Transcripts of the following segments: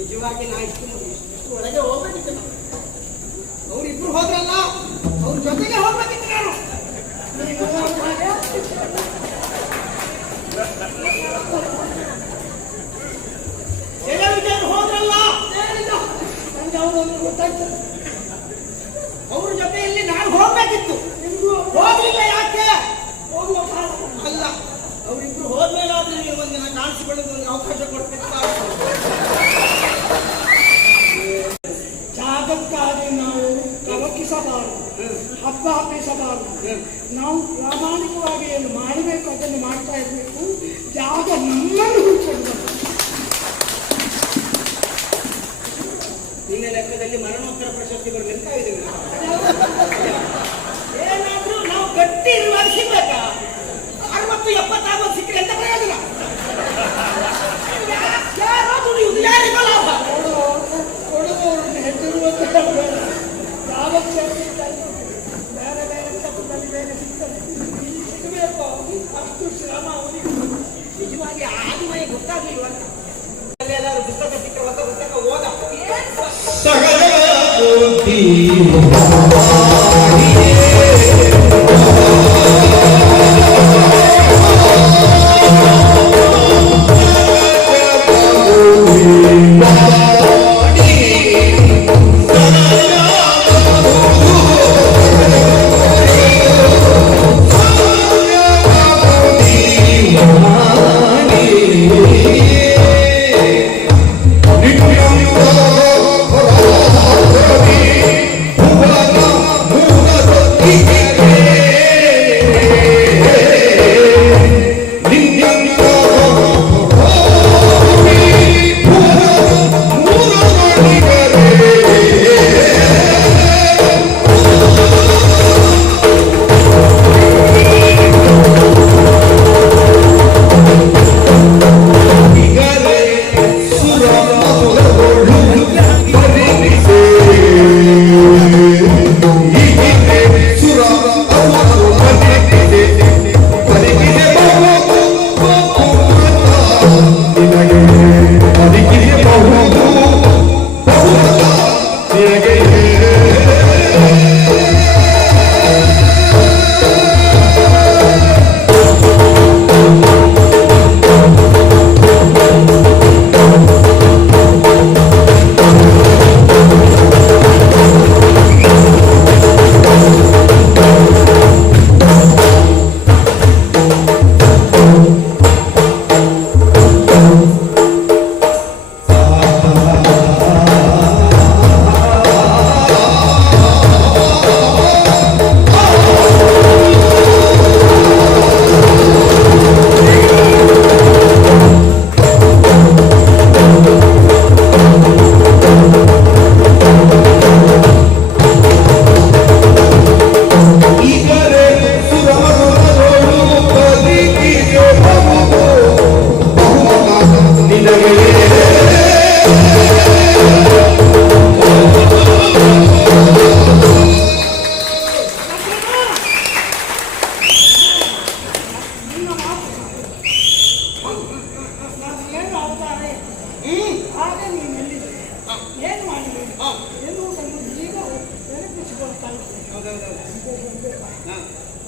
ನಿಜವಾಗಿ ನಾ ಇಷ್ಟು ಒಳಗೆ ಹೋಗ್ಬೇಕಿತ್ತು. ಅವರಿಬ್ರು ಹೋದ್ರಲ್ಲ, ಅವ್ರ ಜೊತೆಗೆ ಹೋಗ್ಬೇಕಿತ್ತು ನಾನು. ಹೋದ್ರಲ್ಲ, ನಂಗೆ ಅವರನ್ನು ಗೊತ್ತಾಯ್ತು. ಅವ್ರ ಜೊತೆಯಲ್ಲಿ ನಾನು ಹೋಗ್ಬೇಕಿತ್ತು. ಹೋಗ್ಲಿಲ್ಲ. ಯಾಕೆ ಹೋಗುವ ಅಲ್ಲ, ಅವರಿಬ್ರು ಹೋದ್ಮೇಲಾದ್ರೆ ನೀವು ಒಂದಿನ ಕಾಣಿಸಿಕೊಳ್ಳೋದು ಒಂದು ಅವಕಾಶ ಕೊಡ್ಬೇಕು. ಜಾಗಕ್ಕಾಗಿ ನಾವು ತವಕಿಸಬಾರದು, ಹಬ್ಬ ಹಬ್ಬಿಸಬಾರದು. ನಾವು ಪ್ರಾಮಾಣಿಕವಾಗಿ ಏನು ಮಾಡಬೇಕು ಅದನ್ನು ಮಾಡ್ತಾ ಇರಬೇಕು. ಜಾಗ ನಮ್ಮನ್ನು ಹುಡುಕೊಂಡು ನಿನ್ನ ಲೆಕ್ಕದಲ್ಲಿ ಮರಣೋತ್ತರ ಪ್ರಶಸ್ತಿ ಬರ್ಲಿಂತ ಇದ್ದೀವಿ. ಏನಾದ್ರೂ ನಾವು ಗಟ್ಟಿ ಇರುವಾಗ ಸಿಗ್ಬೇಕಾ? 60-70 ಸಿಕ್ಕರೆ ಎಂತ ಪ್ರಯೋಜನ? ಯಾರೋ ದುಡಿಯುವುದು ಯಾರಿಗೂ ಲಾಭ. ಕೊಡುವವರನ್ನು ಹೆಸರುವಂತ ಯಾವ ಬೇರೆ ಬೇರೆ ಕ್ಷೇತ್ರದಲ್ಲಿ ಬೇರೆ ಸಿಗ್ತದೆ. ಇಲ್ಲಿ ಸಿಗಬೇಕು, ಅಷ್ಟು ಶ್ರಮ ಅವರಿಗೆ. ನಿಜವಾಗಿ ಆದಿಮಯ ಗೊತ್ತಾಗ್ಲಿಲ್ವ ಅಂತ ಎಲ್ಲರೂ ಪುಸ್ತಕ ಸಿಕ್ಕ ಹೊಸ ಪುಸ್ತಕ ಓದ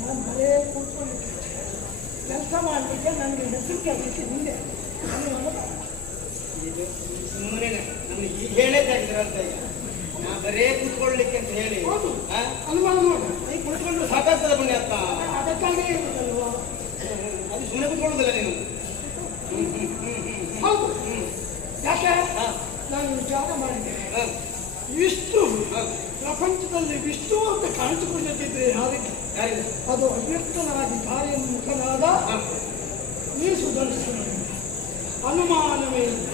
ನಾನು ಬರೇ ಕೂತ್ಕೊಂಡಿದ್ದೆ. ಕೆಲಸ ಮಾಡಲಿಕ್ಕೆ ನನಗೆ ಹೆಸರು ಕೇಳಲಿಕ್ಕೆ ಹಿಂದೆ ಸುಮ್ಮನೆ ನಮ್ಗೆ ಈಗ ಹೇಳೇತಾಗಿದ್ರಂತ ಈಗ ನಾ ಬರೇ ಕೂತ್ಕೊಳ್ಳಿಕ್ಕೆ ಅಂತ ಹೇಳಿ ಅನುಮಾನ ನೋಡಿ ಈಗ ಕುಳಿತುಕೊಂಡು ಸಾಕಾಗ್ತದ ಪುಣ್ಯ ಅತ್ತ. ಅದಕ್ಕಾಗೇ ಇರುತ್ತಲ್ವ, ಅದು ಸುಮ್ಮನೆ ಕೂತ್ಕೊಳ್ಳೋದಿಲ್ಲ ನೀನು. ಹೌದು. ಯಾಕೆ ನಾನು ವಿಚಾರ ಮಾಡಿದ್ದೇನೆ, ವಿಷ್ಣು ಪ್ರಪಂಚದಲ್ಲಿ ವಿಷ್ಣು ಅಂತ ಕಾಣಿಸಿಕೊಂಡಿದ್ದರೆ ಯಾರಿಗೆ? ಅದು ಅವ್ಯಕ್ತನಾಗಿ ಕಾರ್ಯಮುಖನಾದ ಈ ಸುದರ್ಶನ, ಅನುಮಾನವೇ ಇಲ್ಲ.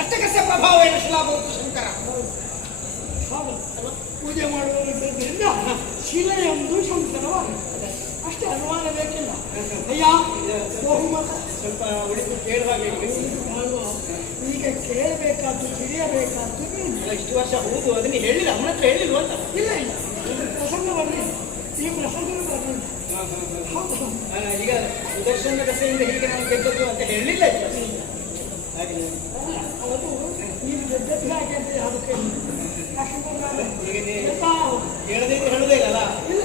ಅಷ್ಟಕಸ್ಯ ಪ್ರಭಾವೇನ ಶಿಲಾಭವತ್ತು ಶಂಕರ. ಹೌದು, ಪೂಜೆ ಮಾಡುವುದರಿಂದ ಶಿಲೆಯೊಂದು ಶಂಕರವಾದ ಅಷ್ಟೇ, ಅನುಮಾನ ಬೇಕಿಲ್ಲ. ಅಯ್ಯ ಬಹುಮತ ಸ್ವಲ್ಪ ಉಳಿದು ಕೇಳುವಾಗೆ ಈಗ ಕೇಳಬೇಕಾದ್ದು ತಿಳಿಯಬೇಕಾದ್ದು ಇಷ್ಟು ವರ್ಷ ಹೌದು ಅದನ್ನ ಹೇಳಿಲ್ಲ, ಅವನ ಹತ್ರ ಹೇಳಿಲ್ವ ಅಂತ. ಇಲ್ಲ ಇಲ್ಲ, ಪ್ರಸಂಗ ಬರಲಿ, ಈ ಪ್ರಸಂಗ ಬರಲಿಲ್ಲ. ಈಗ ಸುದರ್ಶನ ದಸೆಯಿಂದ ಹೀಗೆ ನಾನು ಗೆದ್ದದ್ದು ಅಂತ ಹೇಳಿಲ್ಲ. ಅದು ಈ ಜೊತೆ ಹಾಗೆ ಅಂತ ಯಾವುದು ಕೈ ಅಷ್ಟು ಈಗ ಹೇಳದೇ ಹೇಳುದೇ ಅಲ್ಲ, ಇಲ್ಲ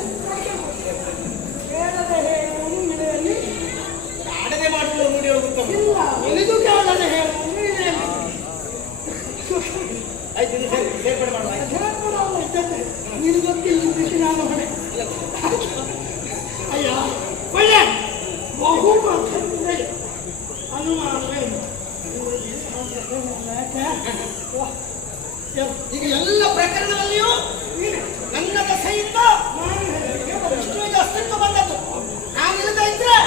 ಕೇಳದೆ ಹೇಳುವುದು ಮನೆಯಲ್ಲಿ ಆಡದೆ ಮಾಡುವುದು ನೋಡಿ ಹೋಗುತ್ತಮ್ಮ. ಇಲ್ಲ ನಿನಗೂ ಕೇಳದೆ ಹೇಳುವುದು ಮನೆಯಲ್ಲಿ ಆಯ್ತು, ಇದು ಸೇರ್ಪಡೆ ಮಾಡುವ. ನೀನು ಗೊತ್ತಿಲ್ಲ ನಾನು ಹೊಣೆ ಅಯ್ಯ ಒಳ್ಳೆ ಬಹು ಅನುಮಾನವೇನು ಈಗ ಎಲ್ಲ ಪ್ರಕರಣದಲ್ಲಿಯೂ ನನ್ನ ದಸೆಯಿಂದ ವಿಷ್ಣುವಿಗೆ ಅಸ್ತಿತ್ವ ಬಂದದ್ದು. ನಾನು ಇಲ್ಲದ ಇದ್ರೆ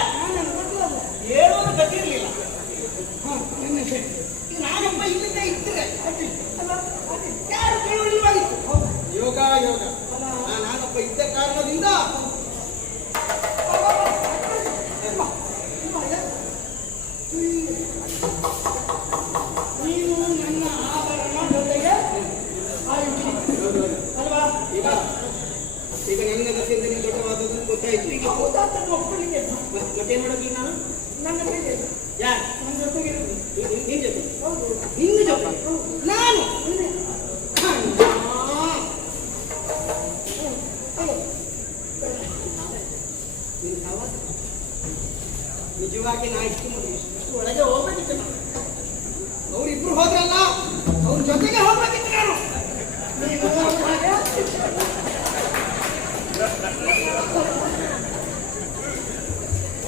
ಹೇಳುವುದು ಗತಿ ಇರಲಿಲ್ಲ. ನಾನೊಬ್ಬ ಇಲ್ಲದೆ ಇದ್ರೆ ಯಾರು ಕೇಳುವುದಿಲ್ಲವಾಗಿತ್ತು. ಯೋಗ ಯೋಗ ನಾನೊಬ್ಬ ಇದ್ದ ಕಾರಣದಿಂದ ನೀನು ನನ್ನ ಆಭರಣ ಜೊತೆಗೆ ಆಯುಷಿ ಅಲ್ವಾ? ಈಗ ಈಗ ನನ್ನ ದಸೆಯಿಂದ ನೀವು ದೊಡ್ಡವಾದದ್ದು ಗೊತ್ತಾಯ್ತು. ಈಗ ಹೌದಾತನ್ನು ಒಪ್ಪಲಿಕ್ಕೆ ಮತ್ತೇನು ಮಾಡೋದು ನಾನು? ನನ್ನ ಕೈಗೆ ಯಾರು? ನನ್ನ ಜೊತೆಗೆ ನಿನ್ ಜೊತೆ? ಹೌದು ನಿನ್ನ ಜೊತೆ ನಾನು ನಿಜವಾಗಿ ನಾ ಇಷ್ಟು ಒಳಗೆ ಹೋಗ್ಬೇಕಿತ್ತು. ಅವರಿಬ್ರು ಹೋದ್ರಲ್ಲ, ಅವ್ರ ಜೊತೆಗೆ ಹೋಗ್ಬೇಕಿತ್ತು ನಾನು.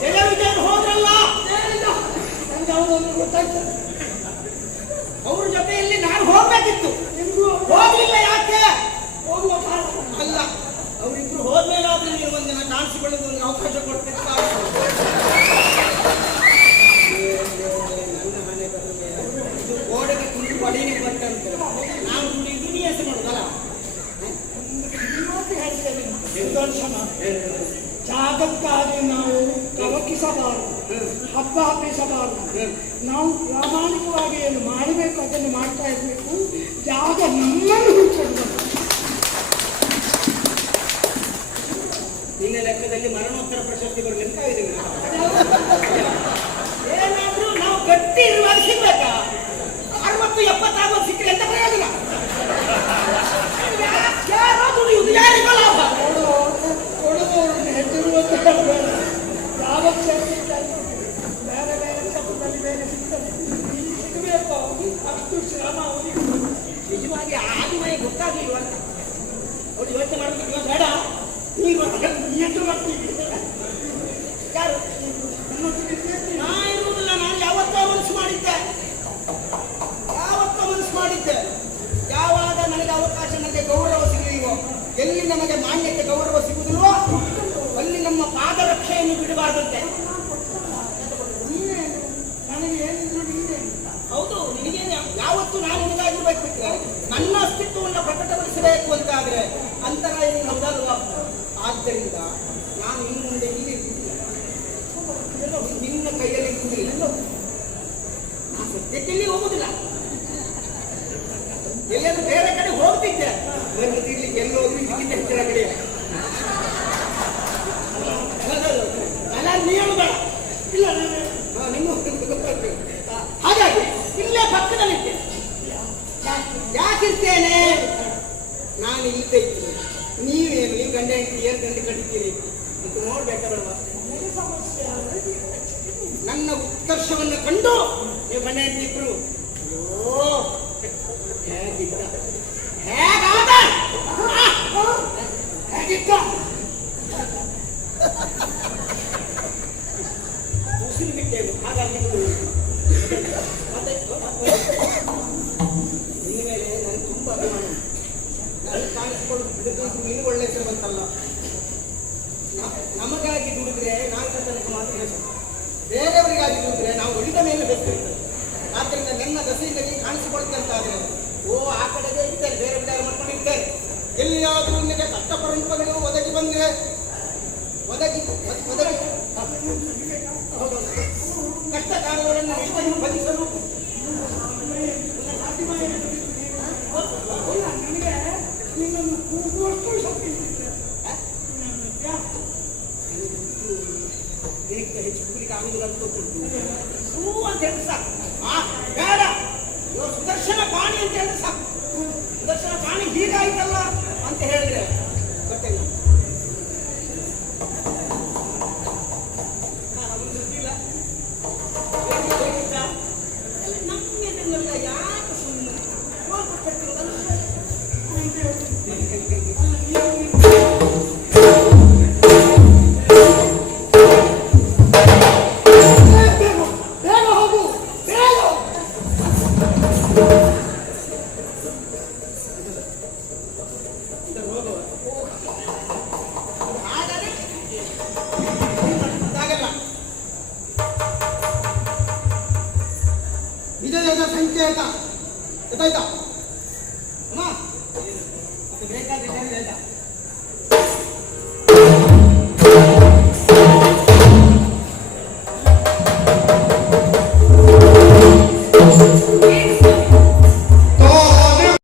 ಜಯ ವಿಜಯರು ಹೋದ್ರಲ್ಲ, ನನಗೆ ಅವರನ್ನು ಗೊತ್ತಾಯ್ತು. ಅವ್ರ ಜೊತೆಯಲ್ಲಿ ನಾನು ಹೋಗ್ಬೇಕಿತ್ತು. ಹೋಗ್ಲಿಲ್ಲ. ಯಾಕೆ ಹೋಗುವ ಕಾರಣ ಅಲ್ಲ, ಅವರಿಬ್ರು ಹೋದ್ಮೇಲಾದ್ರೂ ನೀವು ಒಂದಿನ ಕಾಣಿಸಿಕೊಳ್ಳೋದು ಒಂದು ಅವಕಾಶ ಕೊಡ್ತಿರ್ತ. ಗೋಡೆಗೆ ತುಳಿ ಬಡೀನಿ ಬರ್ತಂತೆ. ನಾವು ತುಳಿದು ನೀ ಹೆಸರು ಮಾಡೋದಲ್ಲ. ಸುದರ್ಶನ ಜಾಗಕ್ಕಾಗಿ ನಾವು ತವಕಿಸಬಾರದು, ಹಬ್ಬ ಹಬ್ಬಿಸಬಾರದು. ನಾವು ಪ್ರಾಮಾಣಿಕವಾಗಿ ಏನು ಮಾಡಬೇಕು ಅದನ್ನು ಮಾಡ್ತಾ ಇರಬೇಕು. ಜಾಗ ನಮ್ಮನ್ನು ಹುಡುಕೊಂಡು ನಿನ್ನ ಲೆಕ್ಕದಲ್ಲಿ ಮರಣೋತ್ತರ ಪ್ರಶಸ್ತಿ ಬರ್ಲಿಂತ ಇದ್ದೀವಿ. ಏನಾದ್ರೂ ನಾವು ಗಟ್ಟಿ ಇರುವಾಗ ಸಿಗ್ಬೇಕಾ? 60-70 ಸಿಕ್ಕರೆ ಎಂತ ಪ್ರಯೋಜನ? ಯಾರೋ ದುಡಿಯುವುದು ಯಾರಿಗೂ ಲಾಭ. ಕೊಡುವವರನ್ನು ಹೆದರುವಂತ ಹೇಳಬೇಡ. ಯಾವ ಕ್ಷೇತ್ರದಲ್ಲಿ ಬೇರೆ ಬೇರೆ ಕ್ಷೇತ್ರದಲ್ಲಿ ಬೇರೆ ಸಿಗ್ತದೆ, ಇಲ್ಲಿ ಸಿಗಬೇಕು. ಅಷ್ಟು ಶ್ರಮ ಅವರಿಗೆ ನಿಜವಾಗಿ ಆದಿಮಯ ಗೊತ್ತಾಗ್ಲಿಲ್ವ ಅಂತ ಅವ್ರು ಯೋಚನೆ ಮಾಡಬೇಕು. ಬೇಡ, ನೀವು ಎಷ್ಟು ಮಾಡ್ತೀವಿ. ಯಾರು ನಾ ಇರುವುದಿಲ್ಲ. ನಾನು ಯಾವತ್ತೋ ಮನಸ್ಸು ಮಾಡಿದ್ದೆ, ಯಾವಾಗ ನನಗೆ ಅವಕಾಶ, ನನಗೆ ಗೌರವ ಸಿಗಲಿಲ್ವೋ, ಎಲ್ಲಿ ನಮಗೆ ಮಾನ್ಯತೆ ಗೌರವ ಸಿಗುವುದಿಲ್ವೋ ಅಲ್ಲಿ ನಮ್ಮ ಪಾದರಕ್ಷೆಯನ್ನು ಬಿಡಬಾರ್ದಂತೆ. ನನಗೆ ಏನಿದ್ರು ನೀನೇ. ಹೌದು, ನಿನಗೇನು ಯಾವತ್ತು ನಾನು ನಿನಗಾಗಿರ್ಬೇಕಿದ್ರೆ ನನ್ನ ಅಸ್ತಿತ್ವವನ್ನು ಪ್ರಕಟಗೊಳಿಸಬೇಕು ಅಂತಾದ್ರೆ ಅಂತರ ಏನು ಹೌದಲ್ವಾ? ಆದ್ದರಿಂದ ನಾನು ಇನ್ನು ಮುಂದೆ ಇಲ್ಲಿ ನಿನ್ನ ಕೈಯಲ್ಲಿ ಇರುವುದಿಲ್ಲ. ಆ ಸದ್ಯಕ್ಕೆ ಇಲ್ಲಿ ಹೋಗುದಿಲ್ಲ. ಎಲ್ಲರೂ ಬೇರೆ ಕಡೆ ಹೋಗ್ತಿದ್ದೆ, ಬರ್ತಿರ್ಲಿಕ್ಕೆ ಎಲ್ಲೋದ್ರು ಇದಕ್ಕಿಂತ ಹೆಚ್ಚಿನ ಕಡೆ ಅಲ್ಲ. ನೀನು ಬೇಡ. ಇಲ್ಲ ನಿಮ್ಮ ಹಾಗಾಗಿ ಇಲ್ಲೇ ಪಕ್ಕದಲ್ಲಿದ್ದೆ. ಯಾಕಿರ್ತೇನೆ? ನಾನು ಇಲ್ಲದೆ ಇದ್ದೀನಿ. ನೀವೇನು ನೀವು ಗಂಡ ಹೆಂಡತಿ ಏನು ಗಂಡು ಕಟ್ಟಿದ್ದೀರಿ ಅಂತ ನೋಡ್ಬೇಕಾದಲ್ವಾ? ನನ್ನ ಉತ್ಕರ್ಷವನ್ನು ಕಂಡು ನೀವು ಗಂಡ ಹೆಂಡತಿ ಇಬ್ರು ಹೇಗಿದ್ದ ಹೇಗಾದ ಹೇಗಿದ್ದ ಉಸಿರು ಬಿಟ್ಟೇನು. ಹಾಗಾಗಿ ಮತ್ತೆ ನಿನ್ನ ಮೇಲೆ ನನಗೆ ತುಂಬ ಅಭಿಮಾನ. ನಾನು ಕಾಣಿಸಿಕೊಳ್ಳುವುದು ನೀನು ಒಳ್ಳೆ ಹೆಸರು ಬಂತಲ್ಲ. ನಮಗಾಗಿ ದುಡಿದ್ರೆ ನಾಲ್ಕು ತನಕ ಮಾತ್ರ ಹೆಸರು, ಬೇರೆಯವರಿಗಾಗಿ ದುಡಿದ್ರೆ ನಾವು ಉಳಿದ ಮೇಲೆ ಹೆಸರಿರ್ತದೆ. ಆದ್ದರಿಂದ ನನ್ನ ದಸೆಯಿಂದ ನೀನು ಕಾಣಿಸಿಕೊಳ್ತಂತಾದ್ರೆ ಆ ಕಡೆಗೆ ಇರ್ತಾರೆ, ಬೇರೆ ವಿಚಾರ ಮಾಡ್ಕೊಂಡಿರ್ತಾರೆ. ಎಲ್ಲಿಯಾದರೂ ನಿನಗೆ ಕಷ್ಟ ಪರಂಪರೆಗಳು ಒದಗಿ ಬಂದ್ರೆ ಒದಗಿ ಕಷ್ಟ ಕಾಲಗಳನ್ನು ಭಜಿಸಲು ನನಗೆ ನಿನ್ನನ್ನು ಕೂಗುವಷ್ಟು ಶಕ್ತಿ ಹೆಚ್ಚು ಕೂಲಿಕ್ಕೆ ಆಗುದಿಲ್ಲ ಅಂತ ಗೊತ್ತುಂಟು. ಅಂತ ಹೇಳಿ ಸಾಕು. ಬೇಡ, ಅಯ್ಯೋ ಸುದರ್ಶನ ಪಾಣಿ ಅಂತ ಹೇಳಿದ್ರೆ ಸಾಕು. ಸುದರ್ಶನ ಪಾಣಿ ಹೀಗಾಯ್ತಲ್ಲ ಅಂತ ಹೇಳಿದ್ರೆ ಗೊತ್ತಿಲ್ಲ. ಇಲ್ಲ ನಮ್ಮೆಲ್ಲ ಯಾಕೆ ಸುಮ್ಮನೆ ಬೇಗ ಹೋಗು, ಬೇಗ. ಹಾಗಾದ್ರೆ ಅದಾಗಲ್ಲ. ವಿಜಯದ ಸಂಕೇತ ಗೊತ್ತಾಯ್ತಾ ಅಮ್ಮ? ಮತ್ತೆ ಬೇಕಾದ್ರೆ